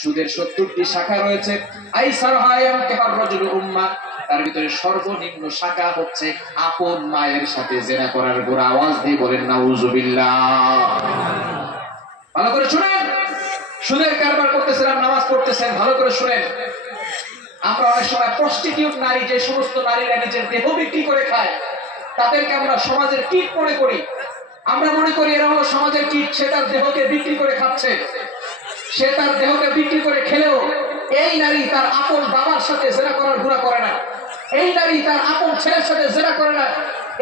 সুদের 70টি শাখা রয়েছে। তার ভিতরে সর্বনিম্ন শাখা হচ্ছে আপন মায়ের সাথে জিনা করার গুনাহ। আওয়াজ দিয়ে বলেন নাউজুবিল্লাহ। ভালো করে শুনেন, সুদের কারবার করতেছেন, নামাজ পড়তেছেন, ভালো করে শুনেন। আমরা অনেক সময় প্রস্টিটিউট নারী, যে সমস্ত নারীরা নিজের দেহ বিক্রি করে খায়, তাদেরকে আমরা সমাজের কীট মনে করি। আমরা মনে করি এরা হলো সমাজের কীট, সে তার দেহকে বিক্রি করে খাচ্ছে। সে তার দেহকে বিক্রি করে খেলেও এই নারী তার আপন বাবার সাথে জিনা করার গুনাহ করে না। এই নারী তার আপন ছেলের সাথে জিনা করে না।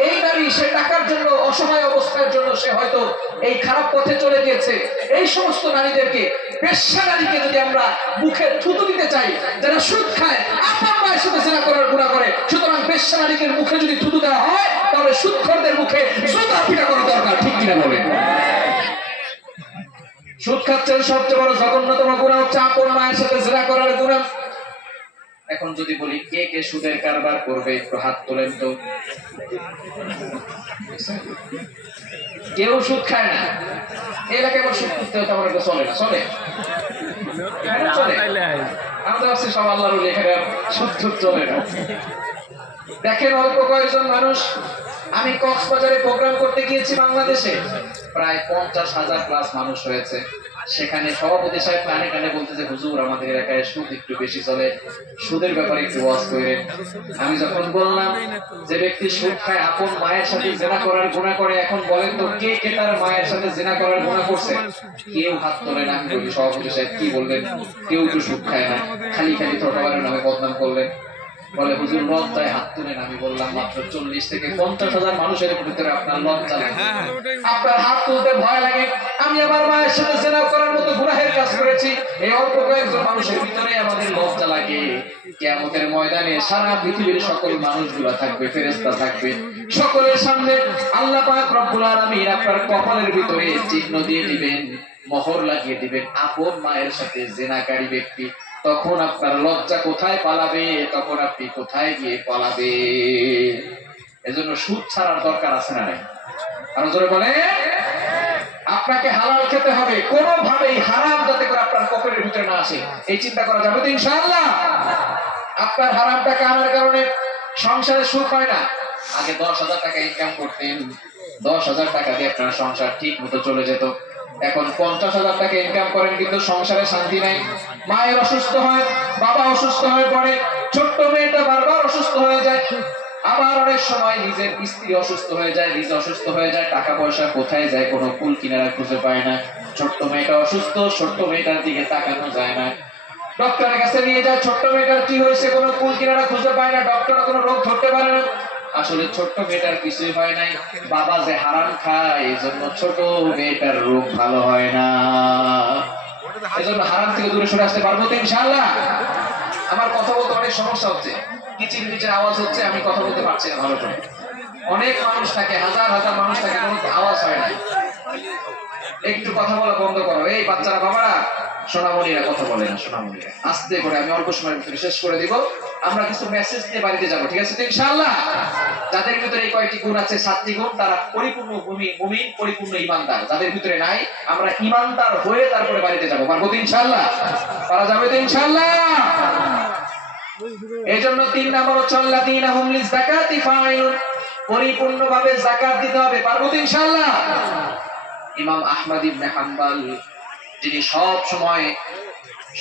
এই নারী সে টাকার জন্য, অসহায় অবস্থার জন্য সে হয়তো এই খারাপ পথে চলে গিয়েছে। এই সমস্ত নারীদেরকে, বেশ্যা নারীকে যদি আমরা মুখে থুতু দিতে চাই, যারা সুদ খায়, আপন মায়ের সাথে জিনা করার গুনাহ করে, সুতরাং বেশ্যা নারীকে মুখে যদি থুতু দেওয়া হয়, তাহলে সুদখোরদের মুখে জুতা পিটা করা দরকার। ঠিক কিনা বলেন? সুদ খাচ্ছেন, সবচেয়ে বড় জঘন্যতম গুনাহ হচ্ছে আপন মায়ের সাথে জিনা করার গুনাহ। এখন যদি বলি কে কে সুদের কারবার করবে, একটু হাত তোলেন তো। কেউ সুদ খায় না। এলাকায় আবার সুদ করতে হতে আমার চলে না, চলে আমাদের আছে সব আল্লাহর ওলি, এখানে সুদ সুদ চলে না। দেখেন অল্প কয়েকজন মানুষ। আমি কক্সবাজারে প্রোগ্রাম করতে গিয়েছি বাংলাদেশে, প্রায় 50,000 প্লাস মানুষ হয়েছে। সেখানে সভাপতি সাহেব কানে কানে বলতেছে, হুজুর আমাদের এলাকায় সুদ একটু বেশি চলে, সুদের ব্যাপারে একটু ওয়াজ করেন। আমি যখন বললাম যে ব্যক্তি সুদ খায়, আপন মায়ের সাথে জিনা করার গুনাহ করে, এখন বলেন তো কে কে তার মায়ের সাথে জিনা করার গুনাহ করছে? কেউ হাত তোলে না। আমি বলি সভাপতি সাহেব কি বললেন? কেউ তো সুদ খায় না, খালি খালি ছোটবারের নামে বদনাম করলেন। বলে হুজুর লজ্জায় হাত তুলেন। আমি বললাম মাত্র 40 থেকে 50,000 মানুষের ভিতরে আপনার লজ্জা লাগে, আপনার হাত তুলতে ভয় লাগে। আমি আমার মায়ের সাথে জিনা করার মতো গুনাহের কাজ করেছি, এই অল্প কয়েকজন মানুষের ভিতরে আমাদের লজ্জা লাগে। কিয়ামতের ময়দানে সারা পৃথিবীর সকল মানুষগুলো থাকবে, ফেরেশতা থাকবে, সকলের সামনে আল্লাহ পাক রব্বুল আলামিন আপনার কপালের ভিতরে চিহ্ন দিয়ে দিবেন, মোহর লাগিয়ে দিবেন, আপন মায়ের সাথে জিনাকারী ব্যক্তি। তখন আপনার লজ্জা কোথায় পালাবে? তখন আপনি কোথায় গিয়ে পালাবে? এজন্য সুদ ছাড়ার দরকার আছে না নাই? আরো জোরে বলে। আপনাকে হালাল খেতে হবে, কোনোভাবেই হারাম যাতে করে আপনার পকেটের ভিতরে না আসে, এই চিন্তা করা যাবে তো ইনশাআল্লাহ? আপনার হারাম টাকা আনার কারণে সংসারে সুখ হয় না। আগে 10,000 টাকা ইনকাম করতেন, 10,000 টাকা দিয়ে আপনার সংসার ঠিক মতো চলে যেত। এখন 50,000 টাকা ইনকাম করেন, কিন্তু সংসারে শান্তি নাই। মায়ের অসুস্থ হয়, বাবা অসুস্থ হয়ে পড়ে, ছোট্ট মেয়েটা বারবার অসুস্থ হয়ে যায়, আবার অনেক সময় নিজের স্ত্রী অসুস্থ হয়ে যায়, নিজে অসুস্থ হয়ে যায়, টাকা পয়সা কোথায় যায় কোনো কুল কিনারা খুঁজে পায় না। ছোট্ট মেয়েটা অসুস্থ, ছোট্ট মেয়েটার দিকে তাকানো যায় না। ডক্টরের কাছে নিয়ে যায়, ছোট্ট মেয়েটার কি হয়েছে কোনো কুল কিনারা খুঁজে পায় না, ডক্টর কোনো রোগ ধরতে পারে না। আসলে ছোট্ট মেয়েটার কিছুই হয় নাই, বাবা যে হারাম খায় এই জন্য ছোট মেয়েটার রোগ ভালো হয় না। এজন্য হারাম থেকে দূরে সরে আসতে পারবো তো ইনশাআল্লাহ? আমার কথা বলতে অনেক সমস্যা হচ্ছে, কিচির মিচির আওয়াজ হচ্ছে, আমি কথা বলতে পারছি না ভালো করে। অনেক মানুষ থাকে, হাজার হাজার মানুষ থাকে, কোনো আওয়াজ হয় না। একটু কথা বলা বন্ধ করো। এই বাচ্চারা, বাবারা, সোনামণিরা কথা বলে না, সোনামণিরা আস্তে করে। আমি অল্প সময়ের ভিতরে শেষ করে দিব। আমরা কিছু মেসেজ নিয়ে বাড়িতে যাবো, ঠিক আছে তো ইনশাআল্লাহ? যাদের ভিতরে এই কয়টি গুণ আছে, 7টি গুণ, তারা পরিপূর্ণ মুমিন, পরিপূর্ণ ইমানদার। যাদের ভিতরে নাই, আমরা ইমানদার হয়ে তারপরে বাড়িতে যাবো। পারবো তো ইনশাআল্লাহ? পারা যাবে তো ইনশাআল্লাহ? এই জন্য 3 নম্বর হচ্ছে আল্লাযীনা হুম লিযাকাতি ফাইলুন, পরিপূর্ণভাবে যাকাত দিতে হবে। পারবো তো ইনশাআল্লাহ? ইমাম আহমদ ইবনে হাম্বল, যিনি সব সময়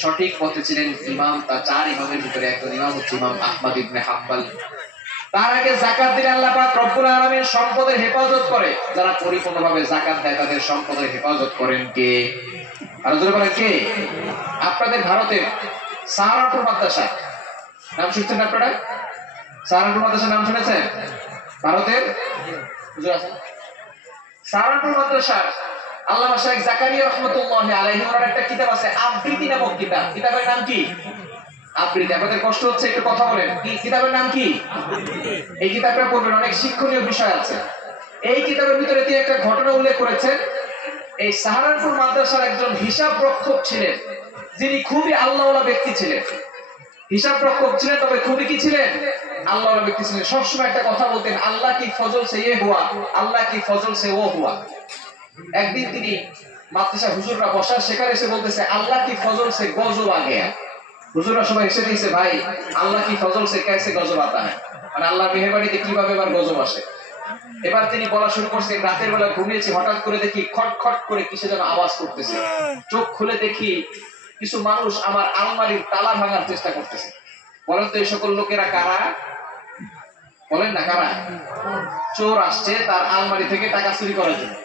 সঠিক পথে ছিলেন ইমাম, তার 4 ইমামের ভিতরে একজন ইমাম হচ্ছে ইমাম আহমদ ইবনে হাম্বল। তার আগে যাকাত দিলে আল্লাহ পাক রব্বুল আলামিন সম্পদের হেফাজত করে। যারা পরিপূর্ণভাবে যাকাত দেয় তাদের সম্পদের হেফাজত করেন কে? আরো জোরে বলেন কে? আপনাদের ভারতের সাহারানপুর মাদ্রাসা নাম শুনছেন আপনারা? সাহারানপুর মাদ্রাসার নাম শুনেছেন? ভারতের হুজুর আছেন? সাহারানপুর মাদ্রাসার আল্লামা শেখ জাকারিয়া রাহমাতুল্লাহি আলাইহি ওনার একটা কিতাব আছে, আবৃতি নামক কিতাব। কিতাবের নাম কি? আবৃতি। আপনাদের কষ্ট হচ্ছে, একটু কথা বলেন। কি কিতাবের নাম কি? এই কিতাবটা পড়বেন, অনেক শিক্ষণীয় বিষয় আছে। এই কিতাবের ভিতরে তিনি একটা ঘটনা উল্লেখ করেছেন। এই সাহারানপুর মাদ্রাসার একজন হিসাব রক্ষক ছিলেন, যিনি খুবই আল্লাহওয়ালা ব্যক্তি ছিলেন। হিসাব রক্ষক ছিলেন, তবে খুবই কি ছিলেন? আল্লাহওয়ালা ব্যক্তি ছিলেন। সবসময় একটা কথা বলতেন, আল্লাহ কি ফজল সে ইয়ে হুয়া, আল্লাহ কি ফজল সে ও হুয়া। একদিন তিনি মাদ্রাসা হুজুররা বসা, সেখানে এসে বলতেছে আল্লাহ কি ফজল সে গজব আ গয়া। হুজুররা সবাই এসে দিয়েছে, ভাই আল্লাহ কি ফজল সে कैसे গজব আতা है, মানে আল্লাহর মেহেরবানিতে কিভাবে এবার গজব আসে। এবার তিনি বলা শুরু করছেন, রাতের বেলা ঘুমিয়েছি, হঠাৎ করে দেখি খটখট করে কিসে যেন আওয়াজ করতেছে। চোখ খুলে দেখি কিছু মানুষ আমার আলমারির তালা ভাঙার চেষ্টা করতেছে। বলেন তো এই সকল লোকেরা কারা? বলেন না কারা? চোর আসছে তার আলমারি থেকে টাকা চুরি করার জন্য।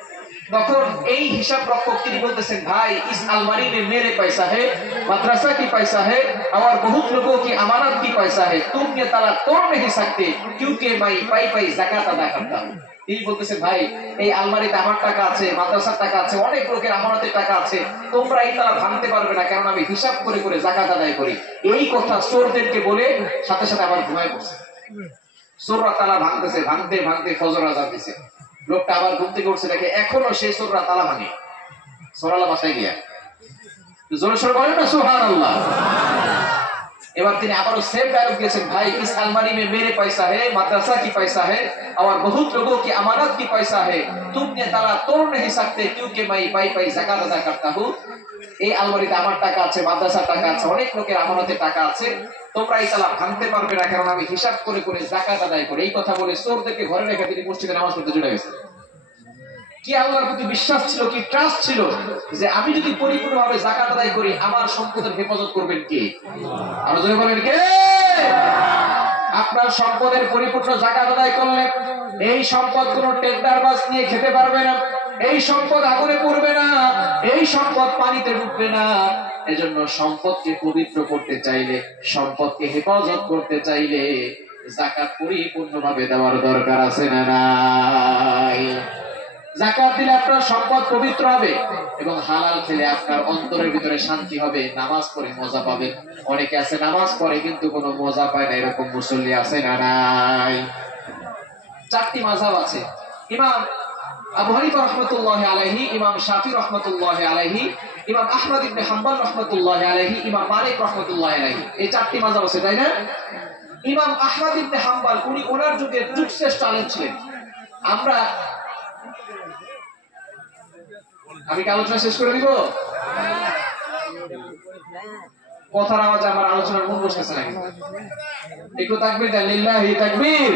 তখন এই হিসাব রক্ষক তিনি বলতেছেন, ভাই इस अलमारी में मेरे पैसा है, मदरसा की पैसा है और बहुत लोगों की अमानत की पैसा है, तुम ये ताला तोड़ नहीं सकते क्योंकि मैं पाई पाई जाकात अदा करता हूं। তিনি বলতেছেন, ভাই এই আলমারিতে আমার টাকা আছে, মাদ্রাসার টাকা আছে, অনেক লোকের আমানতের টাকা আছে, তোমরা এই তালা ভাঙতে পারবে না, কারণ আমি হিসাব করে করে যাকাত আদায় করি। এই কথা চোরদেরকে বলে সাথে সাথে আবার ঘুমায় পড়ছে। চোররা তালা ভাঙতেছে, ভাঙতে ভাঙতে ফজর আজান দিছে। লোকটা আবার ঘুম থেকে উঠছে, দেখে এখনো সেই চোররা তালা ভাঙে। সোরালা বাসায় গিয়া জোরে সোরে বলেন না সুবহানাল্লাহ। এবার তিনি আবারও সেম ডায়লগ দিয়েছেন, ভাই इस अलमारी में मेरे पैसा है, मदरसा की पैसा है और बहुत लोगों की अमानत की पैसा है, तुम ये ताला तोड़ नहीं सकते क्योंकि मैं पाई पाई जाकात अदा करता हूं। এই আলমারিতে আমার টাকা আছে, মাদ্রাসার টাকা আছে, অনেক লোকের আমানতের টাকা আছে, তোমরা এই তালা ভাঙতে পারবে না, কারণ আমি হিসাব করে করে যাকাত আদায় করি। এই কথা বলে চোরদেরকে ঘরে রেখে তিনি মসজিদে নামাজ পড়তে চলে গেছেন। কি আল্লাহর প্রতি বিশ্বাস ছিল, কি ট্রাস্ট ছিল যে আমি যদি পরিপূর্ণভাবে যাকাত আদায় করি আমার সম্পদের হেফাজত করবেন কে? আরো জোরে বলেন কে? আপনার সম্পদের পরিপূর্ণ যাকাত আদায় করলে এই সম্পদ কোন টেন্ডারবাজ নিয়ে খেতে পারবে না, এই সম্পদ আগুনে পড়বে না, এই সম্পদ পানিতে ডুববে না। এজন্য সম্পদকে পবিত্র করতে চাইলে, সম্পদকে হেফাজত করতে চাইলে যাকাত পরিপূর্ণভাবে দেওয়ার দরকার আছে না নাই? যাকাত দিলে আপনার সম্পদ পবিত্র হবে এবং হালাল খেলে আপনার অন্তরের ভিতরে শান্তি হবে, নামাজ পড়ে মজা পাবেন। অনেকে আছে নামাজ পড়ে কিন্তু কোনো মজা পায় না, এরকম মুসল্লি আছে না নাই? চারটি মাযহাব আছে, ইমাম আবু হানিফা রাহমাতুল্লাহি আলাইহি, ইমাম শাফি রাহমাতুল্লাহি আলাইহি, ইমাম আহমদ ইবনে হাম্বল রাহমাতুল্লাহি আলাইহি, ইমাম মালিক রাহমাতুল্লাহি আলাইহি। এই চারটি মাযহাব আছে, তাই না? ইমাম আহমদ ইবনে হাম্বল উনি ওনার যুগের যুগশ্রেষ্ঠ আলেম ছিলেন। আমি কি আলোচনা শেষ করে দিব? কথার আওয়াজে আমার আলোচনার মন বসতেছে নাকি? একটু তাকবীর দেন, লিল্লাহি তাকবীর।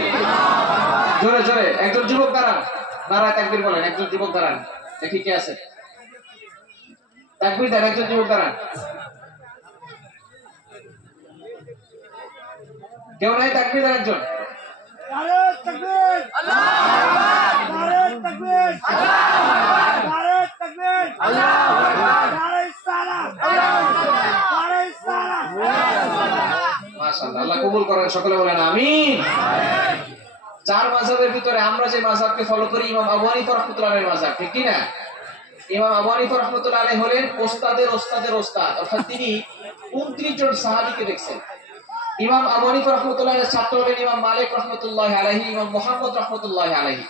জোরে জোরে একজন যুবক দাঁড়ান, নারায়ে তাকবীর বলেন। একজন যুবক দাঁড়ান, দেখি কে আছে, তাকবীর দেন। একজন যুবক দাঁড়ান। কেউ নাই? তাকবীর দেন একজন। নারায়ে তাকবীর, আল্লাহু আকবার। নারায়ে তাকবীর, আল্লাহু আকবার। আল্লাহু আকবার। নারায়ে সালাম, আল্লাহু আকবার। নারায়ে সালাম, আল্লাহু আকবার। মাশাআল্লাহ, আল্লাহ কবুল করেন, সকলে বলেন আমিন। চার মাযহাবের ভিতরে আমরা যে মাযহাবকে ফলো করি, ইমাম আবু হানিফা রাহমাতুল্লাহ আলাইহির মাযহাব, ঠিক কি না? ইমাম আবু হানিফা রাহমাতুল্লাহ আলাইহি হলেন ওস্তাদের ওস্তাদের ওস্তাদ, অর্থাৎ তিনি 29 জন সাহাবীকে দেখছেন। ইমাম আবু হানিফা রাহমাতুল্লাহ আলাইহির ছাত্র হলেন ইমাম মালিক রাহমাতুল্লাহি আলাইহি, ইমাম মুহাম্মদ রাহমাতুল্লাহি আলাইহি।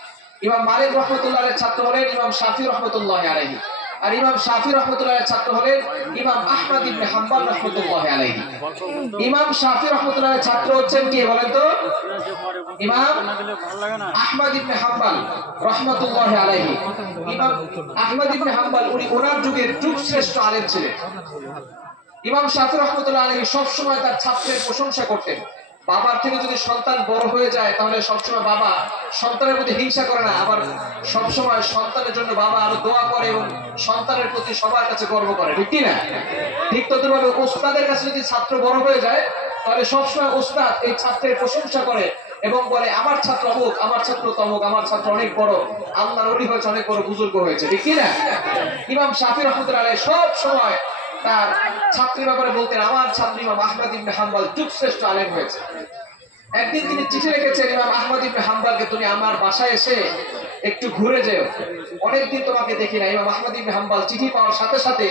ইমাম মালিক রাহমাতুল্লাহ আলাইহির ছাত্র হলেন ইমাম শাফি রাহমাতুল্লাহি আলাইহি, আর ইমাম শাফি রাহমাতুল্লাহ আলাইহির ছাত্র হলেন ইমাম আহমদ ইবনে হাম্বল রাহমাতুল্লাহি আলাইহি। ইমাম শাফি রাহমাতুল্লাহ আলাইহির ছাত্র হচ্ছেন কে বলেন তো? ইমাম আহমদ ইবনে হাম্বল রাহমাতুল্লাহি আলাইহি। ইমাম আহমদ ইবনে হাম্বল উনি ওনার যুগের যুগশ্রেষ্ঠ আলেম ছিলেন। ইমাম শাফি রাহমাতুল্লাহ আলাইহি সব সময় তার ছাত্রের প্রশংসা করতেন। বাবার থেকে যদি সন্তান বড় হয়ে যায় তাহলে সবসময় বাবা সন্তানের প্রতি হিংসা করে না, আবার সবসময় সন্তানের জন্য বাবা আরো দোয়া করে এবং সন্তানের প্রতি সবার কাছে গর্ব করে, ঠিক কি না? ঠিক তদ্রুপভাবে ওস্তাদের কাছে যদি ছাত্র বড় হয়ে যায় তাহলে সবসময় ওস্তাদ এই ছাত্রের প্রশংসা করে এবং বলে আমার ছাত্র অমুক, আমার ছাত্র তমুক, আমার ছাত্র অনেক বড়, আল্লাহর ওলি হয়েছে, অনেক বড় বুজুর্গ হয়েছে, ঠিক কি না? ইমাম শাফি রাহমাতুল্লাহ আলাইহি সব সময় তার ছাত্রীর ব্যাপারে বলতেন আমার ছাত্রী ইমাম আহমদ ইবনে হাম্বল যুগশ্রেষ্ঠ আলেম হয়েছে। একদিন তিনি চিঠি লিখেছেন ইমাম আহমদ ইবনে হাম্বলকে, তুমি আমার বাসায় এসে একটু ঘুরে যেও, অনেকদিন তোমাকে দেখি না। ইমাম আহমদ ইবনে হাম্বল চিঠি পাওয়ার সাথে সাথে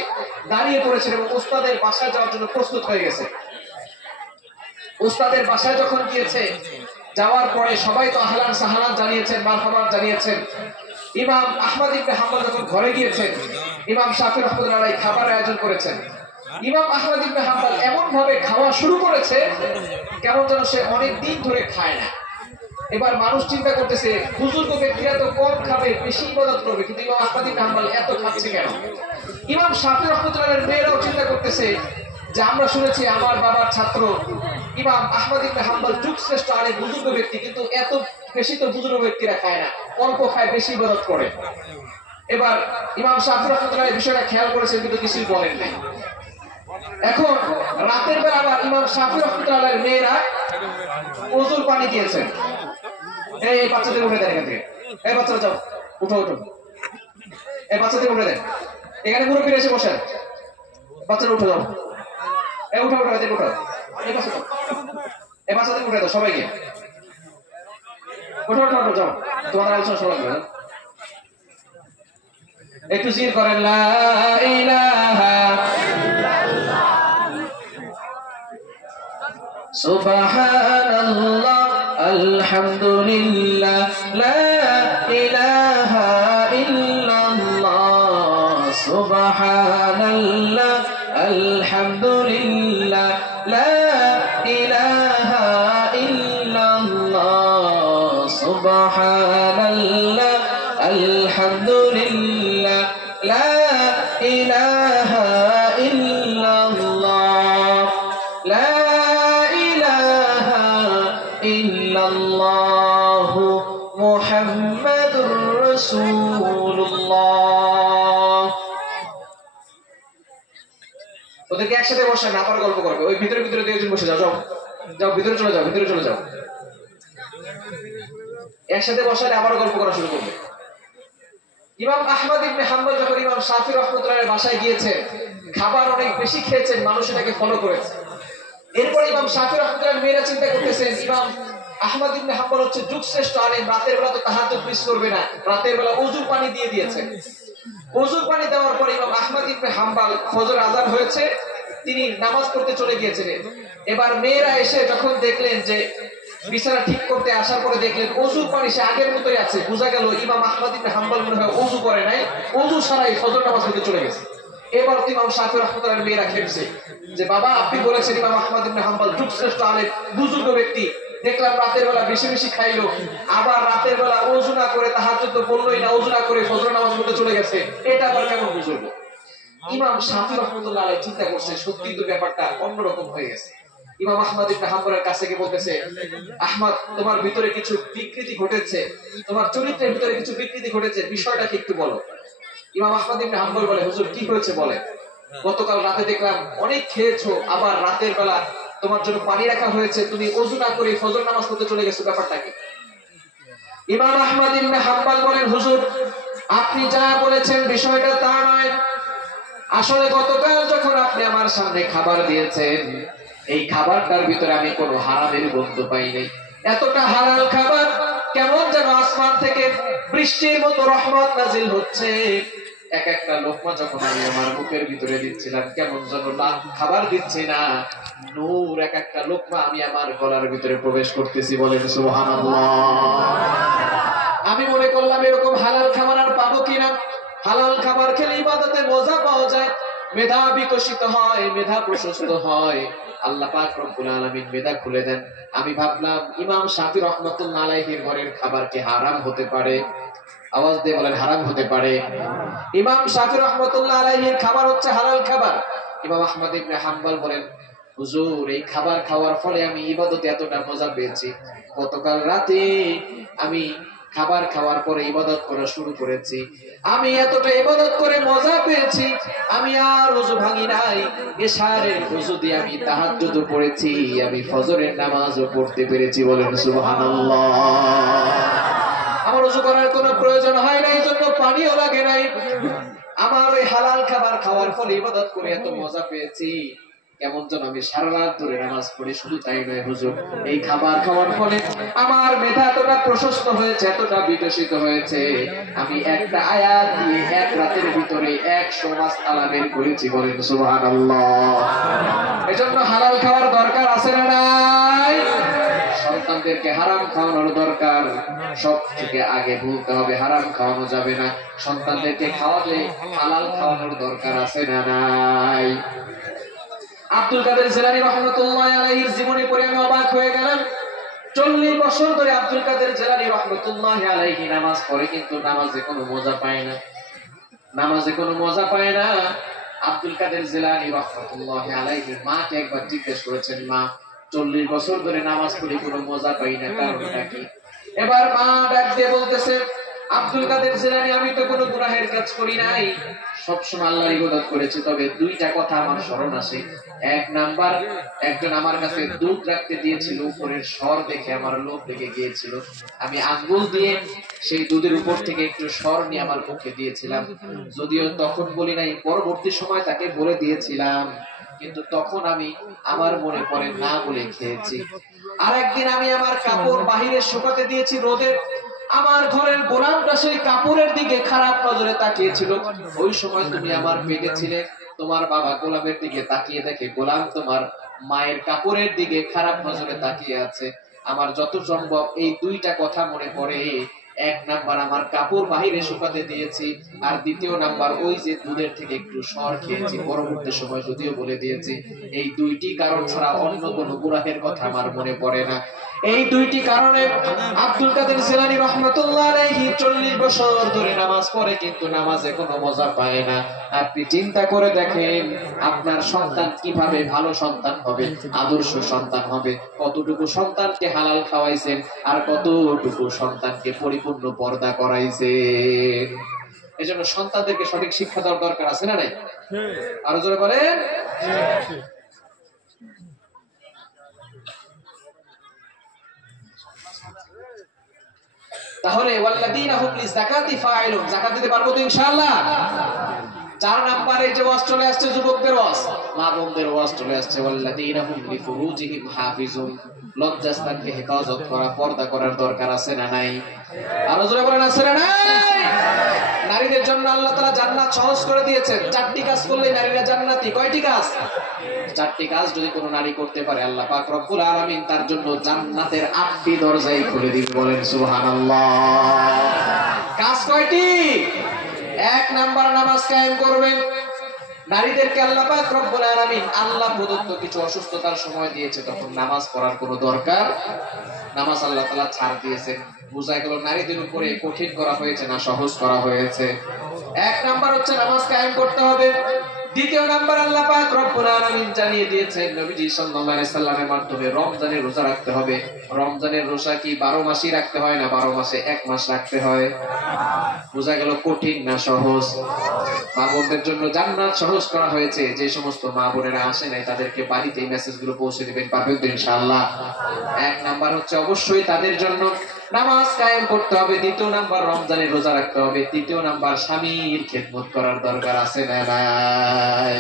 দাঁড়িয়ে পড়েছেন এবং ওস্তাদের বাসায় যাওয়ার জন্য প্রস্তুত হয়ে গেছে। ওস্তাদের বাসায় যখন গিয়েছে, যাওয়ার পরে সবাই তো আহলান সাহলান জানিয়েছেন, মারহাবান জানিয়েছেন। ইমাম আহমদ ইবনে হাম্বল যখন ঘরে গিয়েছেন, ইমাম শাফি রাহমাতুল্লাহ আলাইহি খাবার আয়োজন করেছেন। ইমাম আহমদ ইবনে হাম্বল এমন ভাবে খাওয়া শুরু করেছে কেমন যেন সে অনেক দিন ধরে খায় না। এবার মানুষ চিন্তা করতেছে বুজুর্গ ব্যক্তিরা তো কম খাবে, বেশি ইবাদত করবে, কিন্তু ইমাম আহমদ ইবনে হাম্বল এত খাচ্ছে কেন? ইমাম শাফিঈ রাহমাতুল্লাহ আলাইহির মেয়েরাও চিন্তা করতেছে যে আমরা শুনেছি আমার বাবার ছাত্র ইমাম আহমদ ইবনে হাম্বল যুগশ্রেষ্ঠ আলেম বুজুর্গ ব্যক্তি, কিন্তু এত বেশি তো বুজুর্গ ব্যক্তিরা খায় না, অল্প খায়, বেশি ইবাদত করে। এবার ইমাম শাফিঈ রাহমাতুল্লাহ এই বিষয়টা খেয়াল করেছেন, কিন্তু কিছুই বলেন নাই। এখন রাতের বেলা আবার ইমাম শাফিঈ রাহমাতুল্লাহ আলাইহির মেয়েরা ওযুর পানি দিয়েছেন। এই বাচ্চাদের উঠে দেন এখান থেকে, এই বাচ্চারা যাও, উঠো উঠো, এই বাচ্চাদের উঠে দেন, এখানে মুরব্বীরা এসে বসেন, বাচ্চারা উঠে যাও, এই উঠো উঠো, এদের উঠো, এই বাচ্চাদের উঠে দাও সবাইকে, উঠো উঠো উঠো, যাও, তোমাদের আলোচনা শোনা লাগবে। একটু জিকির করেন, লা ইলাহা সুবহানাল্লাহ আলহামদুলিল্লাহ লা ইলাহা ইল্লাল্লাহ সুবহানাল্লাহ আলহামদুলিল্লাহ লা ইলাহা ইল্লাল্লাহ সুবহানাল্লাহ আলহামদুলিল্লাহ লা ইলাহা ইল্লাল্লাহ লা ইল্লাল্লাহু মুহাম্মাদুর রাসূলুল্লাহ। ওদেরকে একসাথে বসে না, আবার গল্প করবে, ওই ভিতরে ভিতরে দুইজন বসে যাও, যাও যাও, ভিতরে চলে যাও, ভিতরে চলে যাও, একসাথে বসালে আবার গল্প করা শুরু করবে। ইমাম আহমদ ইবনে হাম্বল যখন ইমাম শাফিঈ রাহমাতুল্লাহ আলাইহির বাসায় গিয়েছেন, খাবার অনেক বেশি খেয়েছেন, মানুষ এটাকে ফলো করেছে। এরপর ইমাম শাফিঈ রাহমাতুল্লাহ আলাইহির মেয়েরা চিন্তা করতেছেন ইমাম আহমদ ইবনে হাম্বল হচ্ছে যুগশ্রেষ্ঠ আলেম, রাতের বেলা তো তাহাজ্জুদ মিস করবে না, রাতের বেলা ওযুর পানি দিয়ে দিয়েছেন। ওযুর পানি দেওয়ার পর ইমাম আহমদ ইবনে হাম্বল, ফজর আযান হয়েছে, তিনি নামাজ পড়তে চলে গিয়েছিলেন। এবার মেয়েরা এসে যখন দেখলেন যে বিছানা ঠিক করতে আসার পরে দেখলেন ওযুর পানি সে আগের মতোই আছে, বোঝা গেল ইমাম আহমদ ইবনে হাম্বল মনে হয় ওযু করে নাই, ওযু ছাড়াই ফজর নামাজ পড়তে চলে গেছে। এবার ইমাম শাফিঈ রাহমাতুল্লাহ আলাইহির মেয়েরা খেপছে যে বাবা আপনি বলেছেন ইমাম আহমদ ইবনে হাম্বল যুগশ্রেষ্ঠ আলেম বুজুর্গ ব্যক্তি, দেখলাম রাতের বেলা বেশি বেশি খাইলো, আবার রাতের বেলা ওযু না করে, তাহাজ্জুদ তো বললোই না, ওযু না করে ফজর নামাজ পড়তে চলে গেছে, এটা আবার কেমন বুজুর্গ? ইমাম শাফিঈ রাহমাতুল্লাহ আলাইহি চিন্তা করছে সত্যি তো ব্যাপারটা অন্যরকম হয়ে গেছে। ইমাম আহমদ ইবনে হাম্বলের কাছে গিয়ে বলতেছে, আহমদ তোমার ভিতরে কিছু বিকৃতি ঘটেছে, তোমার চরিত্রের ভিতরে কিছু বিকৃতি ঘটেছে, বিষয়টা কি একটু বলো। ইমাম আহমদ ইবনে হাম্বল বলে, হুজুর কি হয়েছে বলে? গতকাল রাতে দেখলাম অনেক খেয়েছো, আবার রাতের বেলা তোমার জন্য পানি রাখা হয়েছে, তুমি ওযু না করে ফজর নামাজ পড়তে চলে গেছো, ব্যাপারটা কি? ইমাম আহমদ ইবনে হাম্বল বলেন, হুজুর আপনি যা বলেছেন বিষয়টা তা নয়, আসলে গতকাল যখন আপনি আমার সামনে খাবার দিয়েছেন, এই খাবারটার ভিতরে আমি কোনো হারামের গন্ধ পাই নাই, এতটা হালাল খাবার, কেমন যেন আসমান থেকে বৃষ্টির মতো রহমত নাজিল হচ্ছে। এক একটা লোকমা যখন আমি আমার মুখের ভিতরে দিচ্ছিলাম, কেমন যেন খাবার দিচ্ছি না, নূর এক একটা লোকমা আমি আমার গলার ভিতরে প্রবেশ করতেছি, বলেন সুবহানাল্লাহ। আমি মনে করলাম এরকম হালাল খাবার আর পাবো কিনা, হালাল খাবার খেলে ইবাদতে মজা পাওয়া যায়, মেধা বিকশিত হয়, মেধা প্রশস্ত হয়, আল্লাহ পাক রব্বুল আলামিন মেধা খুলে দেন। আমি ভাবলাম ইমাম শাফিঈ রাহমাতুল্লাহ আলাইহির ঘরের খাবার কি হারাম হতে পারে? আওয়াজ দিয়ে বলেন হারাম হতে পারে। ইমাম শাফিঈ রাহমাতুল্লাহ আলাইহির খাবার হচ্ছে হালাল খাবার। ইমাম আহমদ ইবনে হাম্বল বলেন, হুজুর এই খাবার খাওয়ার ফলে আমি ইবাদতে এতটা মজা পেয়েছি, গতকাল রাতে আমি খাবার খাওয়ার পরে ইবাদত করা শুরু করেছি, আমি এতটা ইবাদত করে মজা পেয়েছি, আমি আর ওযু ভাঙি নাই, ইশারের ওযু দিয়ে আমি তাহাজ্জুদ পড়েছি, আমি ফজরের নামাজও পড়তে পেরেছি, বলেন সুবহানাল্লাহ। আমার ওযু করার কোনো প্রয়োজন হয় না, এজন্য পানিও লাগে নাই, আমার ওই হালাল খাবার খাওয়ার ফলে ইবাদত করে এত মজা পেয়েছি, কেমন যেন আমি সারা রাত ধরে নামাজ পড়ি। শুধু তাই নয় হুজুর, এই খাবার খাওয়ার ফলে আমার মেধা এতটা প্রশস্ত হয়েছে, এতটা বিকশিত হয়েছে, আমি একটা আয়াত দিয়ে এক রাতের ভিতরে 100 মাসআলা বের করেছি, বলেন সুবহানাল্লাহ। এজন্য হালাল খাওয়ার দরকার আছে না নাই? সন্তানদেরকে হারাম খাওয়ানোর দরকার, সব থেকে আগে ভুলতে হবে হারাম খাওয়ানো যাবে না, সন্তানদেরকে খাওয়ালে হালাল খাওয়ানোর দরকার আছে না নাই? আব্দুল কাদের জিলানী রাহমাতুল্লাহি আলাইহির জীবনী পড়ে আমি অবাক হয়ে গেলাম। 40 বছর ধরে আব্দুল কাদের জিলানী রাহমাতুল্লাহি আলাইহি নামাজ পড়ে, কিন্তু নামাজে কোনো মজা পায় না, নামাজে কোনো মজা পায় না। আব্দুল কাদের জিলানী রাহমাতুল্লাহি আলাইহির মাকে একবার জিজ্ঞেস করেছেন, মা 40 বছর ধরে নামাজ পড়ি কোনো মজা পাই না, কারণটা কি? এবার মা ডাক দিয়ে বলতেছে, আব্দুল কাদের জিলানী, আমি তো কোনো গুনাহের কাজ করি নাই, সবসময় আল্লাহর ইবাদত করেছি, তবে দুইটা কথা আমার স্মরণ আসে। এক নাম্বার, একজন আমার কাছে দুধ রাখতে দিয়েছিল, উপরের স্বর দেখে আমার লোভ লেগে গিয়েছিল, আমি আঙ্গুল দিয়ে সেই দুধের উপর থেকে একটু স্বর নিয়ে আমার মুখে দিয়েছিলাম, যদিও তখন বলি নাই, পরবর্তী সময় তাকে বলে দিয়েছিলাম, কিন্তু তখন আমি আমার মনে পড়ে না বলে খেয়েছি। আর একদিন আমি আমার কাপড় বাহিরে শুকাতে দিয়েছি রোদে, আমার ঘরের গোলামটা সেই কাপড়ের দিকে খারাপ নজরে তাকিয়েছিল, ওই সময় তুমি আমার পেটে ছিলে, তোমার বাবা গোলামের দিকে তাকিয়ে দেখে গোলাম তোমার মায়ের কাপড়ের দিকে খারাপ নজরে তাকিয়ে আছে। আমার যত সম্ভব এই দুইটা কথা মনে পড়ে। এক নাম্বার, আমার কাপড় বাহিরে শুকাতে দিয়েছি, আর দ্বিতীয় নাম্বার, ওই যে দুধের থেকে একটু সর খেয়েছি, পরবর্তী সময় যদিও বলে দিয়েছি। এই দুইটি কারণ ছাড়া অন্য কোনো গুনাহের কথা আমার মনে পড়ে না। এই দুইটি কারণে আব্দুল কাদের জিলানী রাহমাতুল্লাহি আলাইহি 40 বছর ধরে নামাজ পড়ে, কিন্তু নামাজে কোনো মজা পায় না। আপনি চিন্তা করে দেখেন, আপনার সন্তান কিভাবে ভালো সন্তান হবে, আদর্শ সন্তান হবে, কতটুকু সন্তানকে হালাল খাওয়াইছেন, আর কতটুকু সন্তানকে পরিপূর্ণ পর্দা করাইছেন। এজন্য সন্তানদেরকে সঠিক শিক্ষা দেওয়ার দরকার আছে না নাই? আরো জোরে বলেন। তাহলে ওয়াল্লাযীনা হুম লিযাকাতি ফাইলুন, যাকাত দিতে পারবো তো ইনশাআল্লাহ। 4 নম্বরে যে ওয়াজ চলে আসছে যুবকদের ওয়াজ, মা বোনদের ওয়াজ চলে আসছে, ওয়াল্লাযীনা হুম লিফুরুজিহিম হাফিজুন, লজ্জাস্থানকে হেফাজত করা, পর্দা করার দরকার আছে না নাই? আরো জোরে বলেন, আছে না নাই? নারীদের জন্য আল্লাহ তাআলা জান্নাত সহজ করে দিয়েছেন, 4টি কাজ করলে নারীরা জান্নাতি। কয়টি কাজ? 4টি কাজ যদি কোনো নারী করতে পারে, আল্লাহ পাক রব্বুল আলামিন তার জন্য জান্নাতের 8টি দরজাই খুলে দিবেন। বলেন সুবহানাল্লাহ। কাজ কয়টি? 1 নাম্বার, নামাজ কায়েম করবেন। নারীদেরকে আল্লাহ পাক রব্বুল আলামিন আল্লাহ প্রদত্ত কিছু অসুস্থতার সময় দিয়েছে, তখন নামাজ পড়ার কোনো দরকার, নামাজ আল্লাহ তাআলা ছাড় দিয়েছেন। বুঝা গেল নারীদের উপরে কঠিন করা হয়েছে না সহজ করা হয়েছে। 1 নাম্বার হচ্ছে নামাজ কায়েম করতে হবে। দ্বিতীয় নাম্বার, আল্লাহ পাক রব্বুল আলামিন জানিয়ে দিয়েছেন নবীজি সাল্লাল্লাহু আলাইহি সাল্লামের মাধ্যমে, রমজানের রোজা রাখতে হবে। রমজানের রোজা কি 12 মাসই রাখতে হয় না 12 মাসে 1 মাস রাখতে হয়? বুঝা গেল কঠিন না সহজ? মা বোনদের জন্য জান্নাত সহজ করা হয়েছে। যে সমস্ত মা বোনেরা আসে নাই তাদেরকে বাড়িতে এই মেসেজগুলো পৌঁছে দিবেন, পারবেন তো ইনশাআল্লাহ। 1 নাম্বার হচ্ছে অবশ্যই তাদের জন্য নামাজ কায়েম করতে হবে। দ্বিতীয় নাম্বার, রমজানের রোজা রাখতে হবে। তৃতীয় নাম্বার, স্বামীর খেদমত করার দরকার আছে না নাই?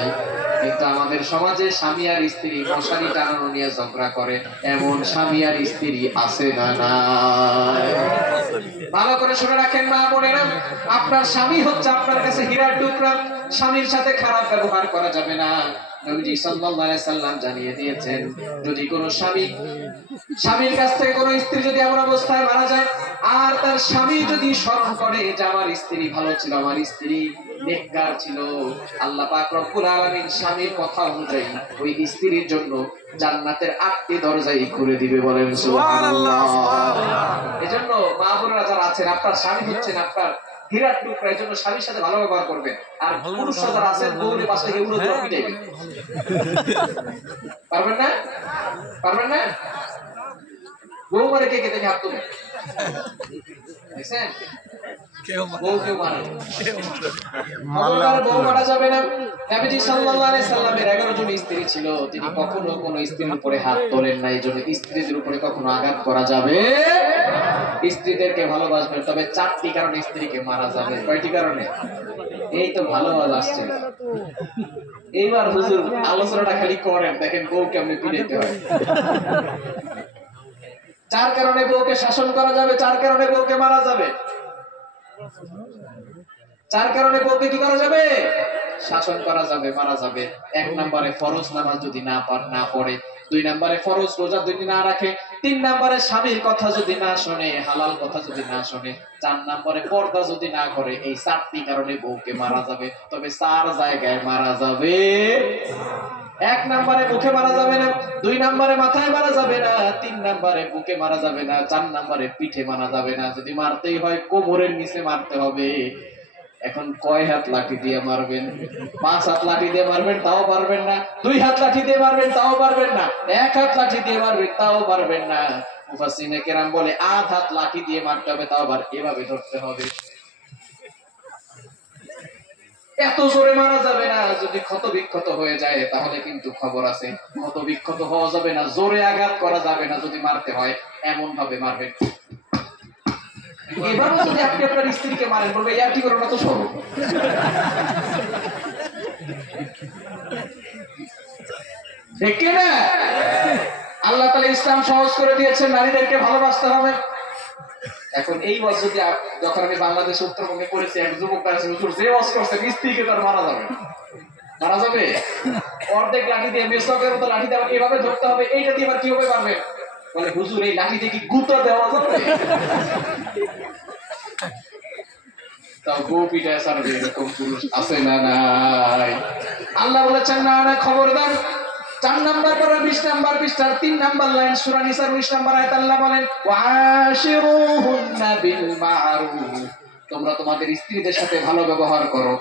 কিন্তু আমাদের সমাজে স্বামী আর স্ত্রী মশারি টানানো নিয়ে ঝগড়া করে, এমন স্বামী আর স্ত্রী আছে না নাই? ভালো করে শুনে রাখেন মা বোনেরা, আপনার স্বামী হচ্ছে আপনার কাছে হীরার টুকরা, স্বামীর সাথে খারাপ ব্যবহার করা যাবে না। নবীজি সাল্লাল্লাহু আলাইহি সাল্লাম জানিয়ে দিয়েছেন, যদি কোনো স্বামীর কাছ থেকে কোনো স্ত্রী যদি এমন অবস্থায় মারা যায়, আর তার স্বামী যদি স্মরণ করে যে আমার স্ত্রী ভালো ছিল, আমার স্ত্রী নেককার ছিল, আল্লাহ পাক রব্বুল আলামিন স্বামীর কথা অনুযায়ী ওই স্ত্রীর জন্য জান্নাতের 8টি দরজাই খুলে দিবে। বলেন সুবহানাল্লাহ। এজন্য মা বোনেরা যারা আছেন, আপনার স্বামী হচ্ছেন আপনার হীরার টুকরা, এজন্য স্বামীর সাথে ভালো ব্যবহার করবেন। আর পুরুষরা যারা আছেন, বউরে পাশে গিয়ে উড়ো ধরে পিটাইবেন। পারবেন না? পারবেন না? বউ মারে কে কে দেখে হাত তুলে দেখছেন? বউ কেউ মারে, বউ মারা যাবে না। নবীজি সাল্লাল্লাহু আলাইহি সাল্লামের 11 জন স্ত্রী ছিল, তিনি কখনো কোনো স্ত্রীর উপরে হাত তোলেন না। এইজন্য স্ত্রীদের উপরে কখনো আঘাত করা যাবে। স্ত্রীদেরকে ভালোবাসবেন, তবে 4টি কারণে স্ত্রীকে মারা যাবে। কয়টি কারণে? এই তো ভালো আওয়াজ আসছে। এইবার হুজুর আলোচনাটা খালি করেন, দেখেন বউ কেমনে পিটাইতে হয়। 4 কারণে বউকে শাসন করা যাবে, 4 কারণে বউকে মারা যাবে। 4 কারণে বউকে কি করা যাবে? শাসন করা যাবে, মারা যাবে। 1 নম্বরে ফরজ নামাজ যদি না পড়ে, 2 নম্বরে ফরজ রোজা যদি না রাখে, 3 নম্বরে স্বামীর কথা যদি না শোনে, হালাল কথা যদি না শোনে, 4 নম্বরে পর্দা যদি না করে। এই 4টি কারণে বউকে মারা যাবে। তবে 4 জায়গায় মারা যাবে এক নম্বরে মুখে মারা যাবে না, 2 নম্বরে মাথায় মারা যাবে না, 3 নম্বরে বুকে মারা যাবে না, 4 নম্বরে পিঠে মারা যাবে না। যদি মারতেই হয় কোমরের নিচে মারতে হবে। এখন কয় হাত লাঠি দিয়ে মারবেন? 5 হাত লাঠি দিয়ে মারবেন তাও পারবেন না, 2 হাত লাঠি দিয়ে মারবেন তাও পারবেন না, 1 হাত লাঠি দিয়ে মারবেন তাও পারবেন না। মুফাসসিরিনে কেরাম বলে 8 হাত লাঠি দিয়ে মারতে হবে, তাও আবার এভাবে ধরতে হবে। এত জোরে মারা যাবে না, যদি ক্ষত বিক্ষত হয়ে যায় তাহলে কিন্তু খবর আছে। ক্ষত বিক্ষত হওয়া যাবে না, জোরে আঘাত করা যাবে না। যদি মারতে হয় এমন ভাবে মারবেন। এবারও যদি আপনি আপনার স্ত্রীকে মারেন, বলবে ইয়ার কি করো না তো সরো। ঠিক না? আল্লাহ তাআলা ইসলাম সহজ করে দিয়েছেন, নারীদেরকে ভালোবাসতে হবে। এখন এই ওয়াজ যদি যখন আমি বাংলাদেশ উত্তরবঙ্গে করেছি, এক যুবক আছে হুজুর যে ওয়াজ করছে স্ত্রীকে তার মারা যাবে, মারা যাবে। অর্ধেক লাঠি দিয়ে মেসকের মতো লাঠি দিয়ে এভাবে ধরতে হবে, এইটা দিয়ে আবার কিভাবে পারবে? বলে হুজুর এই লাঠি দিয়ে কি গুঁতো দেওয়া যাবে? তাও গো পিটায় সারবে, এরকম পুরুষ আছে না নাই? আল্লাহ বলেছেন না না, খবরদার। 4 নাম্বার পড়া 20 নাম্বার পৃষ্ঠার 3 নাম্বার লাইন সূরা নিসার 19 নাম্বার আয়াত আল্লাহ বলেন ওয়াশিরুহুন্না বিল মা'রুফ, তোমরা তোমাদের স্ত্রীদের সাথে ভালো ব্যবহার করো।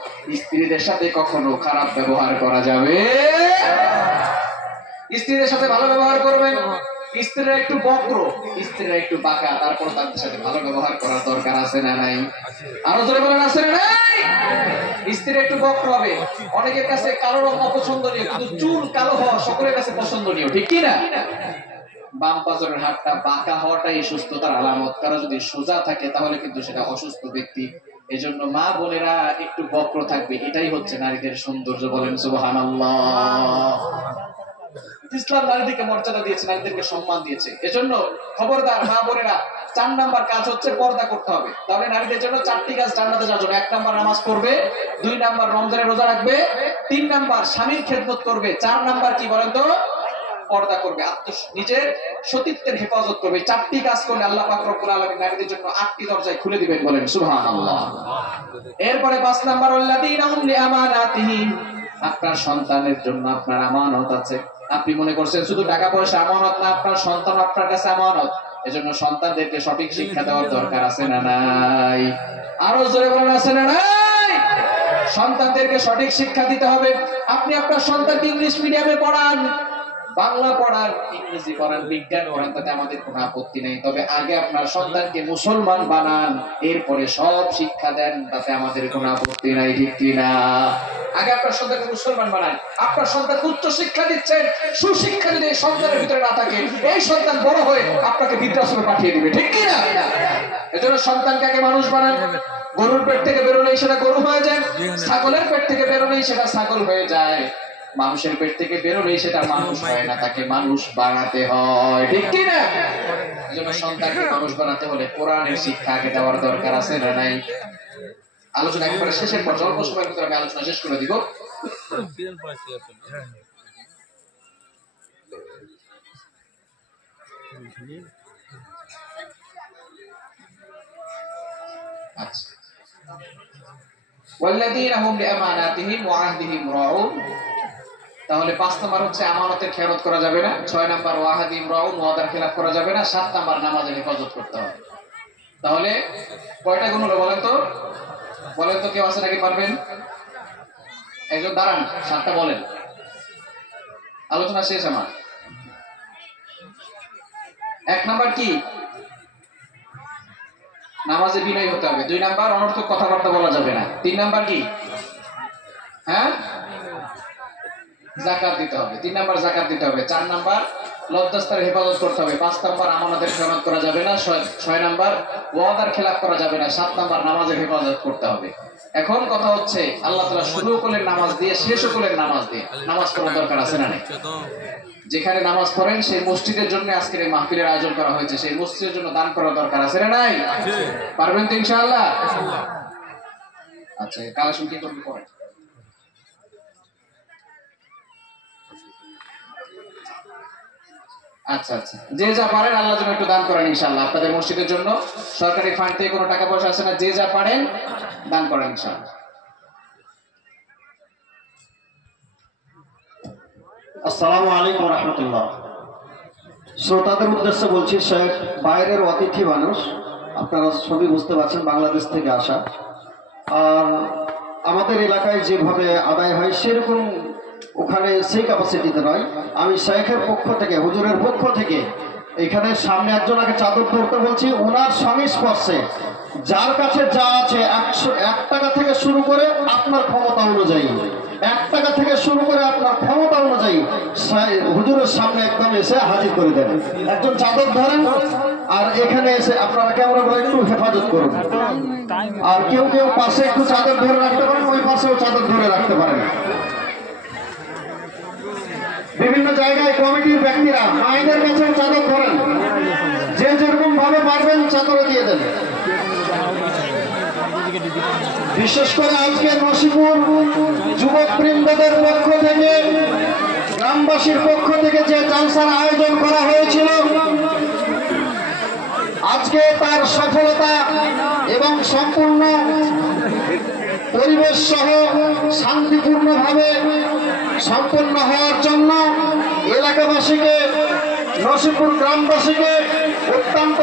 স্ত্রীদের সাথে কখনো খারাপ ব্যবহার করা যাবে। স্ত্রীদের সাথে ভালো ব্যবহার করবেন। স্ত্রীরা একটু বক্র, স্ত্রীরা একটু বাঁকা, তারপর তাদের সাথে ভালো ব্যবহার করার দরকার আছে না নাই? আরো জোরে বলেন আছে না নাই? স্ত্রী একটু বক্র হবে। অনেকের কাছে কালো রং অপছন্দনীয়, কিন্তু চুল কালো হওয়া সকলের কাছে পছন্দনীয়, ঠিক কি না? বাম পাজরের হাতটা বাঁকা হওয়াটাই সুস্থতার আলামত। কারণ যদি সোজা থাকে তাহলে কিন্তু সেটা অসুস্থ ব্যক্তি। এজন্য মা বোনেরা একটু বক্র থাকবে, এটাই হচ্ছে নারীদের সৌন্দর্য। বলেন সুবহানাল্লাহ। ইসলাম নারীদেরকে মর্যাদা দিয়েছে, নারীদেরকে সম্মান দিয়েছে। এজন্য খবরদার মা বোনেরা, 4 নাম্বার কাজ হচ্ছে পর্দা করতে হবে। তাহলে নারীদের জন্য 4টি কাজ জান্নাতে যাওয়ার জন্য: 1 নাম্বার নামাজ পড়বে, 2 নাম্বার রমজানের রোজা রাখবে, 3 নাম্বার স্বামীর খেদমত করবে, 4 নাম্বার কি বলেন তো? পর্দা করবে, নিজের সতীত্বের হেফাজত করবে। 4টি কাজ করলে আল্লাহ পাক রব্বুল আলামিন নারীদের জন্য 8টি দরজায় খুলে দিবেন। বলেন সুবহানাল্লাহ। এরপরে 5 নাম্বার ওয়াল্লাযীনা হুম লিআমানাতিহিম, আপনার সন্তানের জন্য আপনার আমানত আছে। আপনি মনে করছেন শুধু টাকা পয়সা আমানত না, আপনার সন্তান আপনার কাছে আমানত। এজন্য সন্তানদেরকে সঠিক শিক্ষা দেওয়ার দরকার আছে না নাই? আরো জোরে বলেন আছে না নাই? সন্তানদেরকে সঠিক শিক্ষা দিতে হবে। আপনি আপনার সন্তানকে ইংলিশ মিডিয়ামে পড়ান, বাংলা পড়ান, ইংরেজি পড়ান, বিজ্ঞান পড়ান, তাতে আমাদের কোনো আপত্তি নেই। তবে আগে আপনার সন্তানকে মুসলমান বানান, এরপরে সব শিক্ষা দেন, তাতে আমাদের কোনো আপত্তি নাই, ঠিক কিনা? আগে আপনার সন্তানকে মুসলমান বানান। আপনার সন্তানকে উচ্চ শিক্ষা দিচ্ছেন, সুশিক্ষা যদি এই সন্তানের ভিতরে না থাকে, এই সন্তান বড় হয়ে আপনাকে বৃদ্ধাশ্রমে পাঠিয়ে দিবে, ঠিক কিনা? এজন্য সন্তানকে আগে মানুষ বানান। গরুর পেট থেকে বেরোলেই সেটা গরু হয়ে যায়, ছাগলের পেট থেকে বেরোলেই সেটা ছাগল হয়ে যায়, মানুষের পেট থেকে বেরোলেই সেটা মানুষ হয় না, তাকে মানুষ বানাতে হয়, ঠিক কি না? এজন্য সন্তানকে মানুষ বানাতে হলে কোরআনের শিক্ষা আগে দেওয়ার দরকার আছে না নাই? আলোচনা একেবারে শেষের পর, অল্প সময়ের ভিতরে আমি আলোচনা শেষ করে দিব। আচ্ছা, ওয়াল্লাযীনা হুম লিআমানাতিহিম ওয়া আহদিহিম রাউন। তাহলে 5 নাম্বার হচ্ছে আমানতের খেয়ানত করা যাবে না, 6 নাম্বার ওয়াহাদিম রাউন, ওয়াদার খেলাফ করা যাবে না, 7 নাম্বার নামাজের হেফাজত করতে হবে। তাহলে কয়টা গুণ হলো বলেন তো? বলেন তো, কেউ আছে নাকি পারবেন? একজন দাঁড়ান, 7টা বলেন। আলোচনা শেষ আমার। 1 নাম্বার কি? নামাজে বিনয়ী হতে হবে। 2 নাম্বার অনর্থক কথাবার্তা বলা যাবে না। 3 নাম্বার কি? হ্যাঁ, যাকাত দিতে হবে। 3 নাম্বার যাকাত দিতে হবে। 4 নাম্বার লজ্জাস্থানের হেফাজত করতে হবে। 5 নাম্বার আমানতের খেয়ানত করা যাবে না। 6 নাম্বার ওয়াদার খেলাফ করা যাবে না। 7 নাম্বার নামাজের হেফাজত করতে হবে। এখন কথা হচ্ছে, আল্লাহ তাআলা শুরু করলেন নামাজ দিয়ে, শেষও করলেন নামাজ দিয়ে। নামাজ পড়ার দরকার আছে না নাই? যেখানে নামাজ পড়েন সেই মসজিদের জন্য আজকের এই মাহফিলের আয়োজন করা হয়েছে, সেই মসজিদের জন্য দান করার দরকার আছে না নাই? পারবেন তো ইনশাআল্লাহ? আচ্ছা, কালেকশন কি করবে পড়েন। আচ্ছা আচ্ছা, যে যা পারেন আল্লাহর জন্য একটু দান করেন ইনশাআল্লাহ। আপনাদের মসজিদের জন্য সরকারি ফান্ড থেকে কোনো টাকা পয়সা আসে না, যে যা পারেন দান করেন ইনশাআল্লাহ। আসসালামু আলাইকুম রহমতুল্লাহ। শ্রোতাদের উদ্দেশ্যে বলছি, শেখ বাইরের অতিথি মানুষ, আপনারা সবই বুঝতে পারছেন, বাংলাদেশ থেকে আসা। আর আমাদের এলাকায় যেভাবে আদায় হয় সেরকম ওখানে সেই ক্যাপাসিটিতে নয়। আমি শেখের পক্ষ থেকে, হুজুরের পক্ষ থেকে এখানে সামনে একজন আগে চাদর ধরতে বলছি, ওনার সংস্পর্শে যার কাছে যা আছে 1 টাকা থেকে শুরু করে আপনার ক্ষমতা অনুযায়ী, 1 টাকা থেকে শুরু করে আপনার ক্ষমতা অনুযায়ী হুজুরের সামনে একদম এসে হাজির করে দেন। একজন চাদর ধরেন আর এখানে এসে আপনারা ক্যামেরাগুলো একটু হেফাজত করুন। আর কেউ কেউ পাশে একটু চাদর ধরে রাখতে পারেন, ওই পাশেও চাদর ধরে রাখতে পারেন। বিভিন্ন জায়গায় কমিটির ব্যক্তিরা মায়েদের কাছেও চাদর ধরেন, যে যেরকম ভাবে পারবেন চাদরে দিয়ে দেন। বিশেষ করে আজকে নসিপুর যুবক বৃন্দদের পক্ষ থেকে, গ্রামবাসীর পক্ষ থেকে যে জলসার আয়োজন করা হয়েছিল, আজকে তার সফলতা এবং সম্পূর্ণ পরিবেশ সহ শান্তিপূর্ণভাবে সম্পন্ন হওয়ার জন্য এলাকাবাসীকে, নসিপুর গ্রামবাসীকে অত্যন্ত